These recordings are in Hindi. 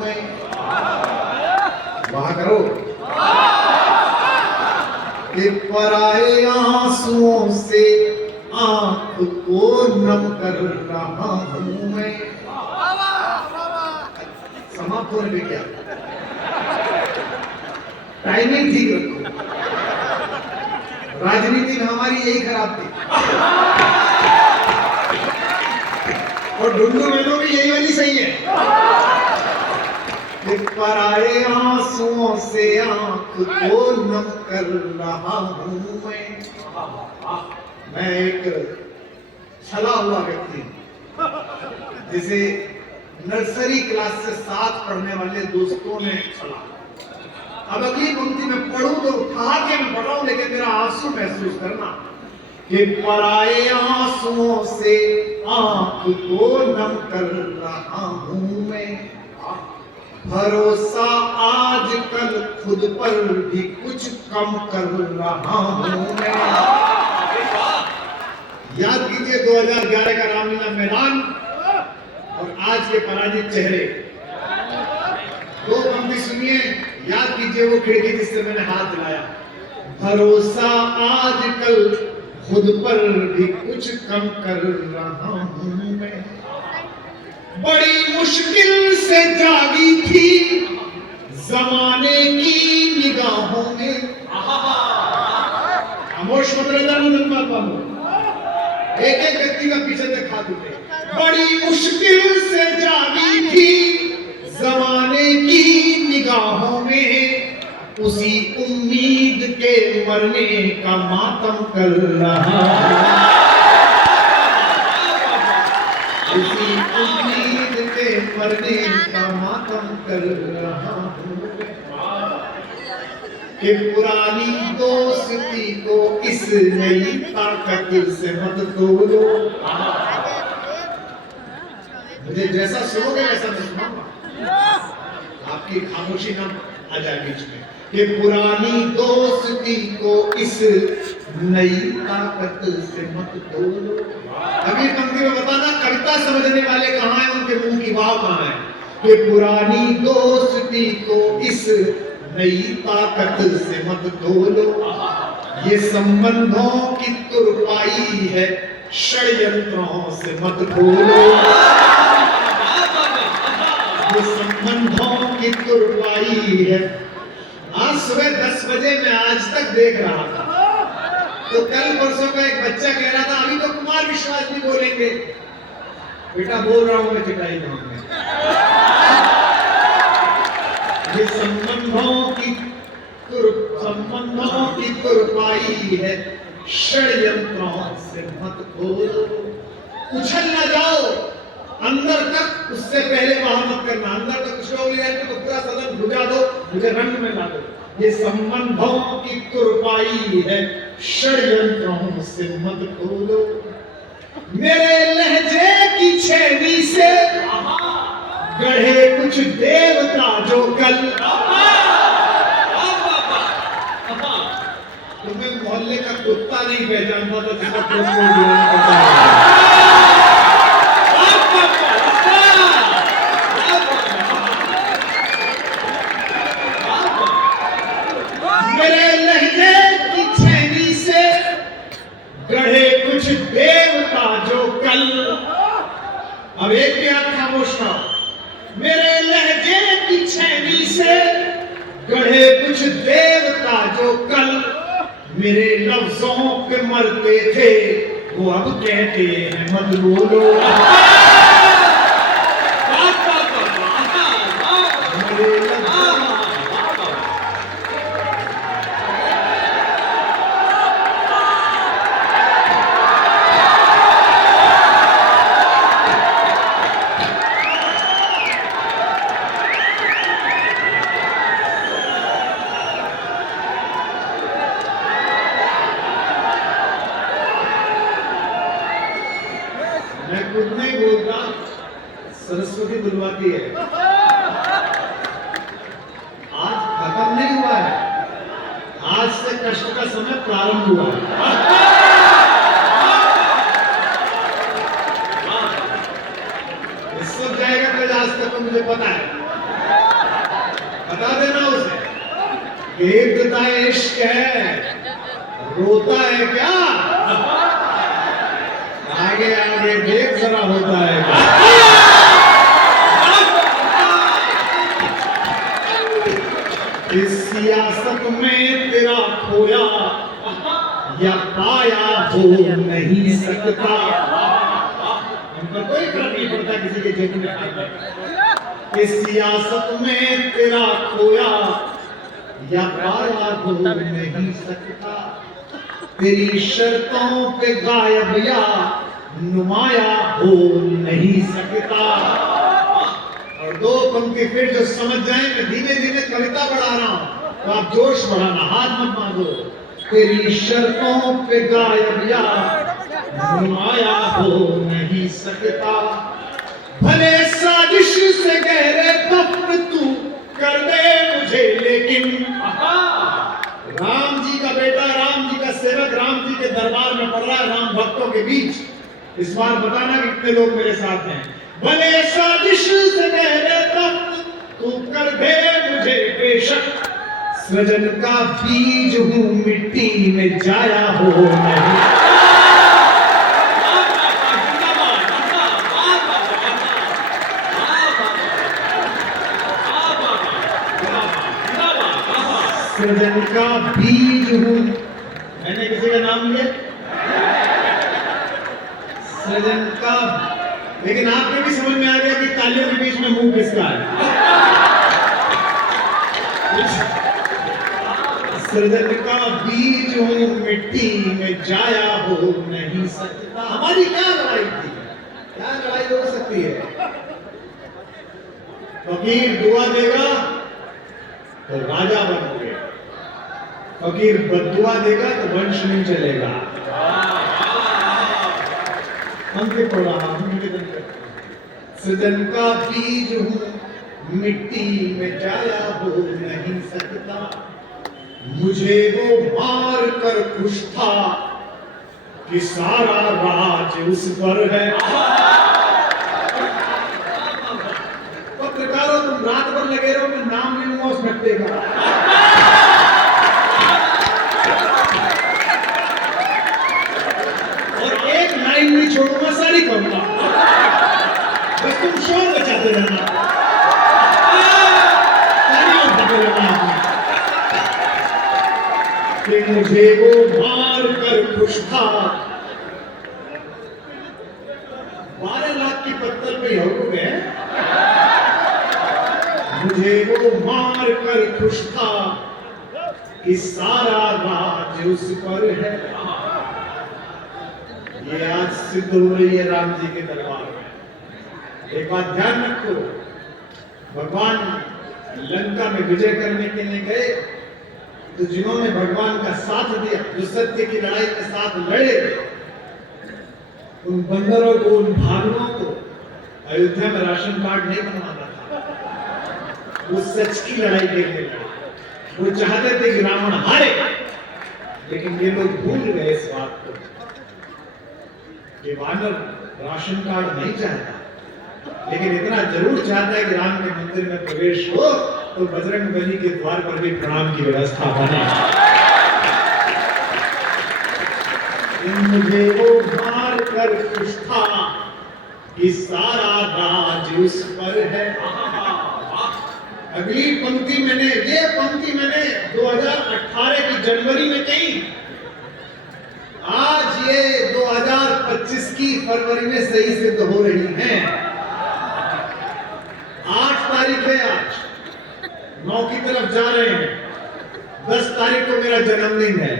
मैं। वाह करो कि पराए आंसुओं से आंख को नम कर रहा हूं मैं। समाप्त होने में क्या, टाइमिंग ठीक रखो। राजनीति में हमारी यही खराब थी और ढूंढू मेनू भी यही वाली सही है कि पराए आंसुओं से आंख को नम कर रहा हूं मैं एक छला हुआ व्यक्ति जिसे नर्सरी क्लास से साथ पढ़ने वाले दोस्तों ने छला। अब अगली पंक्ति में पढ़ूं तो उठा के मैं पढ़ रहा हूं, लेकिन मेरा आंसू महसूस करना कि पराए आंसुओं से आंख को नम कर रहा हूं मैं। भरोसा आजकल खुद पर भी कुछ कम कर रहा हूं मैं। याद कीजिए 2011 का रामलीला मैदान और आज के पराजित चेहरे। दो पंक्ति सुनिए, याद कीजिए वो खिड़की जिससे मैंने हाथ दिलाया। भरोसा आजकल खुद पर भी कुछ कम कर रहा हूं मैं। बड़ी मुश्किल से जागी थी जमाने की निगाहों में। खामोश मत रहना, एक एक व्यक्ति का पीछे तक हाथ उठे। बड़ी मुश्किल से जागी थी जमाने की निगाहों में, उसी उम्मीद के मरने का मातम कर रहा हूं। उसी उम्मीद के मरने का मातम कर रहा हूं कि पुरानी दोस्ती को इस नई ताकत से मत तोड़ो। मुझे जैसा सुनोगे वैसा मैं सुनाऊंगा, आपकी खामोशी ना आ जाए बीच में। कि पुरानी दोस्ती को इस नई ताकत से मत तोड़ो। अभी पंक्ति में बताना कविता समझने वाले कहां हैं, उनके मुंह की वाव कहां है। कि पुरानी दोस्ती को इस नई ताकत से मत तोड़ो। ये संबंधों की तुरपाई है, षड्यंत्रों से मत खोलो। ये संबंधों की तुरपाई है। आज सुबह 10 बजे मैं आज तक देख रहा था, तो कल परसों का एक बच्चा कह रहा था अभी तो कुमार विश्वास भी बोलेंगे। बेटा बोल रहा हूं मैं चिटाई गांव में। ये संबंधों की तुरपाई है, षड्यंत्रों से मत खोलो। उछल ना जाओ अंदर तक, उससे पहले वहां मत करना। अंदर तक कुछ लोग ले तो पूरा सदन भुजा दो, मुझे रंग में ला दो। ये संबंधों की तुरपाई है, षड्यंत्रों से मत खोलो। मेरे लहजे की छेनी से गढ़े कुछ देवता जो कल। तुम्हें मोहल्ले का कुत्ता नहीं पहचानता था जिसका मेरे लहजे की छेनी से गढ़े कुछ देवता जो कल। अब एक भी आप खामोश ना। मेरे लहजे की छेनी से गढ़े कुछ देवता जो कल, मेरे लफ्जों पे मरते थे वो अब कहते हैं मत बोलो। मैं खुद नहीं बोलता, सरस्वती बुलवाती है। आज खत्म नहीं हुआ है, आज से कष्ट का समय प्रारंभ हुआ है। इस सब जाएगा कल, आज तक तो मुझे पता है। बता देना उसे एकता इश्क है, रोता है क्या? आगे आगे देख जरा होता है क्या? इस सियासत में तेरा खोया या पाया हो नहीं सकता। हमको कोई फर्क नहीं पड़ता किसी के जेब में। इस सियासत में तेरा खोया या पाया हो नहीं सकता। तेरी शर्तों पे गायब या नुमाया हो नहीं सकता। और दो पंक्ति फिर जो समझ जाए, मैं धीमे धीमे कविता बढ़ा रहा हूं, तो आप जोश बढ़ाना, हाथ मत मांगो। तेरी शर्तों पे गायब या नुमाया हो नहीं सकता। भले साजिश से गहरे दफ्न तू कर दे मुझे, लेकिन राम जी का बेटा, राम जी का सेवक, राम जी के दरबार में पड़ रहा है, राम भक्तों के बीच। इस बार बताना कितने लोग मेरे साथ हैं। भले साजिश से गहरे दफ्न तू कर दे मुझे बेशक, सृजन का बीज हूं मिट्टी में जाया हो नहीं। सृजन का बीज हूं, मैंने किसी का नाम लिया? सृजन का, लेकिन आपको भी समझ में आ गया कि तालियों के बीच में मुंह किसका है। सृजन का बीज हूं मिट्टी में जाया हो नहीं सकता। हमारी क्या लड़ाई थी? क्या लड़ाई हो सकती है? फकीर दुआ देगा तो राजा बनोगे, फकीर बद्दुआ देगा तो वंश नहीं चलेगा। हमसे पढ़ा, हम निवेदन करते हैं। सृजन का बीज हूं मिट्टी में जाया हो नहीं सकता। मुझे वो मार कर खुश था कि सारा राज उस पर है। पत्रकारों, तुम रात भर लगे रहो, मैं नाम नहीं लूंगा उस नट्टे का। और एक लाइन नहीं छोड़ूंगा, सारी कहूंगा। बस तुम शोर बचाते रहना, तालियां बजाते रहना। कि मुझे वो मार कर खुश था, 12 लाख की पत्तल पे हो गए। मुझे वो मार कर खुश था कि सारा राज उस पर है। ये आज सिद्ध हो रही है राम जी के दरबार में। एक बात ध्यान रखो, भगवान लंका में विजय करने के लिए गए तो जिन्होंने भगवान का साथ दिया, जो सत्य की लड़ाई के साथ लड़े, उन बंदरों को, उन भालुओं को अयोध्या में राशन कार्ड नहीं बनवाना था। वो सच की लड़ाई के लिए लड़े। वो चाहते थे कि रावण हारे, लेकिन ये लोग भूल गए इस बात को कि वानर राशन कार्ड नहीं चाहता, लेकिन इतना जरूर चाहता है कि राम के मंदिर में प्रवेश हो तो बजरंग बली के द्वार पर भी प्रणाम की व्यवस्था बने। मुझे वो मार कर खुश था कि सारा राज उस पर है। अगली पंक्ति मैंने, ये पंक्ति मैंने 2018 की जनवरी में कही। आज ये 2025 की फरवरी में सही सिद्ध हो रही है। 8 तारीख है आज, 9 की तरफ जा रहे हैं। 10 तारीख को मेरा जन्मदिन है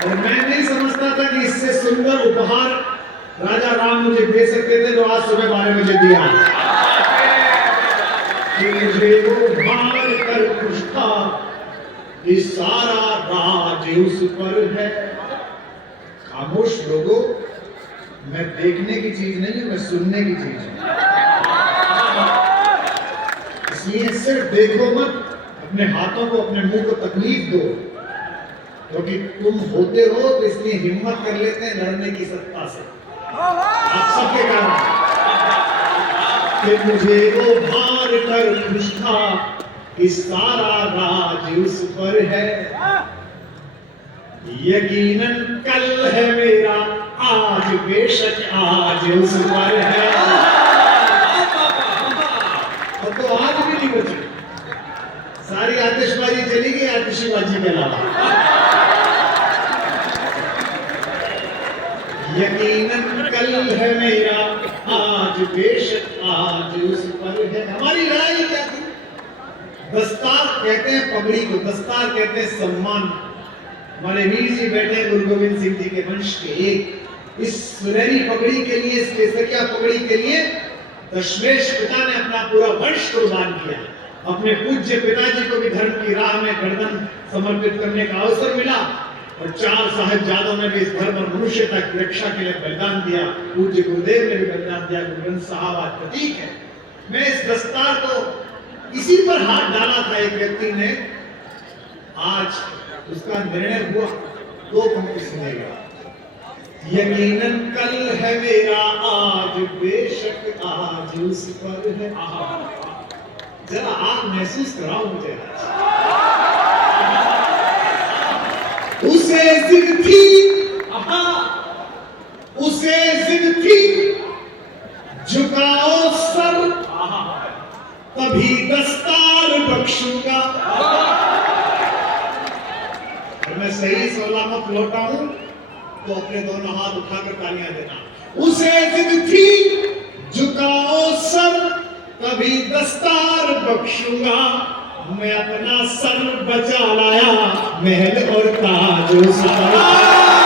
और मैं नहीं समझता था कि इससे सुंदर उपहार राजा राम मुझे दे सकते थे, जो आज सुबह 12 बजे दिया कि मुझे वो मार कर खुश था कि सारा राज उस पर है। खामोश लोगों, मैं देखने की चीज नहीं हूं, मैं सुनने की चीज हूं। इसलिए सिर्फ देखो मत, अपने हाथों को, अपने मुंह को तकलीफ दो, क्योंकि तुम होते हो तो इसलिए हिम्मत कर लेते हैं लड़ने की सत्ता से। आप सबके कारण कि मुझे वो भार कर खुश था कि सारा राज उस पर है। यकीनन कल है मेरा, आज बेशक आज उस पर है। अब तो आज भी नहीं बची, सारी आतिशबाजी चली गई आतिशबाजी के अलावा। यकीनन कल है मेरा, आज बेशक आज उस पर है। हमारी लड़ाई क्या थी? दस्तार कहते हैं पगड़ी को, दस्तार कहते हैं सम्मान। हमारे वीर जी बैठे हैं गुरु गोविंद सिंह जी के वंश के एक। इस सुनहरी पगड़ी के लिए, इस केसरिया पगड़ी के लिए दशमेश पिता ने अपना पूरा वंश कुर्बान किया। अपने पूज्य पिताजी को भी धर्म की राह में गर्दन समर्पित करने का अवसर मिला और 4 साहिबजादों ने भी इस धर्म और मनुष्यता की रक्षा के लिए बलिदान दिया। पूज्य गुरुदेव ने भी बलिदान दिया। गुरु ग्रंथ साहब आज प्रतीक है। मैं इस दस्तार को इसी पर हाथ डाला था एक व्यक्ति ने, आज उसका निर्णय हुआ। 2 पंक्ति सुनेगा। यकीनन कल है मेरा, आज बेशक आज उस पर है। जरा आप महसूस कराओ मुझे। उसे जिद थी, उसे जिद थी, झुकाओ सर, तभी दस्तार बख्शूंगा। और मैं सही सलामत लौटा हूं तो अपने दोनों हाथ उठाकर तालियां देना। उसे जिद थी, झुकाओ सर, तभी दस्तार बख्शूंगा। मैं अपना सर बचा लाया, महल और ताज उस पर।